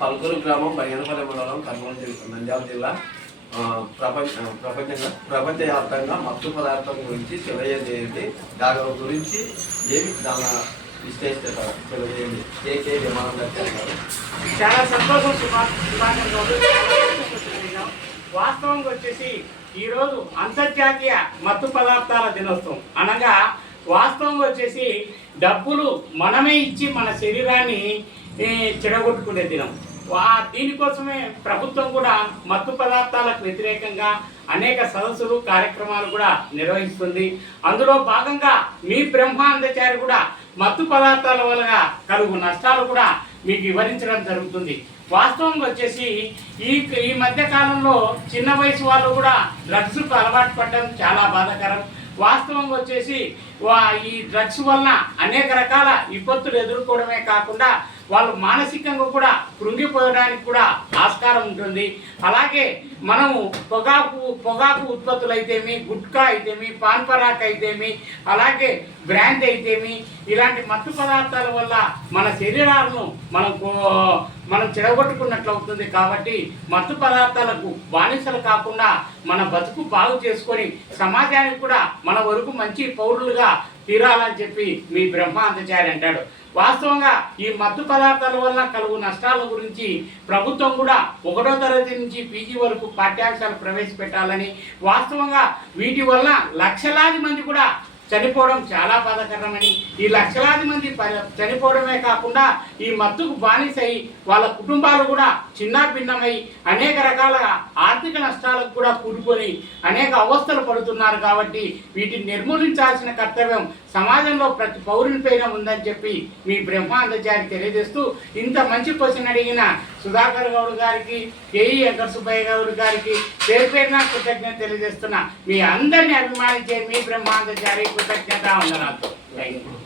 పల్కూరు గ్రామం బయ్యనపల్లి మండలం కర్నూలు జిల్లా నంద్యాల జిల్లా. ప్రపంచ ఆ, ప్రపంచంగా ప్రపంచవ్యాప్తంగా మత్తు పదార్థం గురించి తెలియజేయండి. దాని గురించి ఏమి దాని విశ్లేషిస్తారు తెలియజేయండి. కేకే విమానం గారు చాలా సంతోషం వాస్తవంగా వచ్చేసి ఈరోజు అంతర్జాతీయ మత్తు పదార్థాల దినోత్సవం. అనగా వాస్తవంగా వచ్చేసి డబ్బులు మనమే ఇచ్చి మన శరీరాన్ని చెడగొట్టుకునే దినం. ఆ దీనికోసమే ప్రభుత్వం కూడా మత్తు పదార్థాలకు వ్యతిరేకంగా అనేక సదస్సులు కార్యక్రమాలు కూడా నిర్వహిస్తుంది. అందులో భాగంగా మీ బ్రహ్మాందచారి కూడా మత్తు పదార్థాల వల్ల కలుగు నష్టాలు కూడా మీకు వివరించడం జరుగుతుంది. వాస్తవంగా వచ్చేసి ఈ ఈ మధ్య కాలంలో చిన్న వయసు వాళ్ళు కూడా డ్రగ్స్కు అలవాటు పడడం చాలా బాధాకరం. వాస్తవంగా వచ్చేసి వా- ఈ డ్రగ్స్ వలన అనేక రకాల విపత్తులు ఎదుర్కోవడమే కాకుండా వాళ్ళు మానసికంగా కూడా కృంగిపోయడానికి కూడా ఆస్కారం ఉంటుంది. అలాగే మనము పొగాకు పొగాకు ఉత్పత్తులు అయితేమి గుట్కా అయితేమి పాన్ పరాక్ అయితేమి అలాగే బ్రాండ్ అయితేమి ఇలాంటి మత్తు పదార్థాల వల్ల మన శరీరాలను మనం మనం చెడగొట్టుకున్నట్లు అవుతుంది. కాబట్టి మత్తు పదార్థాలకు బానిసలు కాకుండా మన బతుకు బాగు చేసుకొని సమాజానికి కూడా మన వరకు మంచి పౌరులుగా తీరాలని చెప్పి మీ బ్రహ్మాంతచారి అంటాడు. వాస్తవంగా ఈ మత్తు పదార్థాల వల్ల కలుగు నష్టాల గురించి ప్రభుత్వం కూడా ఒకటో తరగతి నుంచి పీజీ వరకు పాఠ్యాంశాలు ప్రవేశపెట్టాలని వాస్తవంగా వీటి వల్ల లక్షలాది మంది కూడా చనిపోవడం చాలా బాధాకరమని ఈ లక్షలాది మంది ప- చనిపోవడమే కాకుండా ఈ మత్తుకు బానిసై వాళ్ళ కుటుంబాలు కూడా చిన్న భిన్నమై అనేక రకాల ఆర్థిక నష్టాలకు కూడా కూడుకొని అనేక అవస్థలు పడుతున్నారు కాబట్టి వీటిని నిర్మూలించాల్సిన కర్తవ్యం సమాజంలో ప్రతి పౌరునిపైన ఉందని చెప్పి మీ బ్రహ్మాందచారి తెలియజేస్తూ ఇంత మంచి క్వశ్చన్ అడిగిన సుధాకర్ గౌడ్ గారికి కేఈ వెంకట సుబ్బయ్య గౌడ్ గారికి పేరు పేరున కృతజ్ఞత తెలియజేస్తున్నా. మీ అందరిని అభిమానించే మీ బ్రహ్మాందచారి కృతజ్ఞత వందనాలతో థ్యాంక్ యూ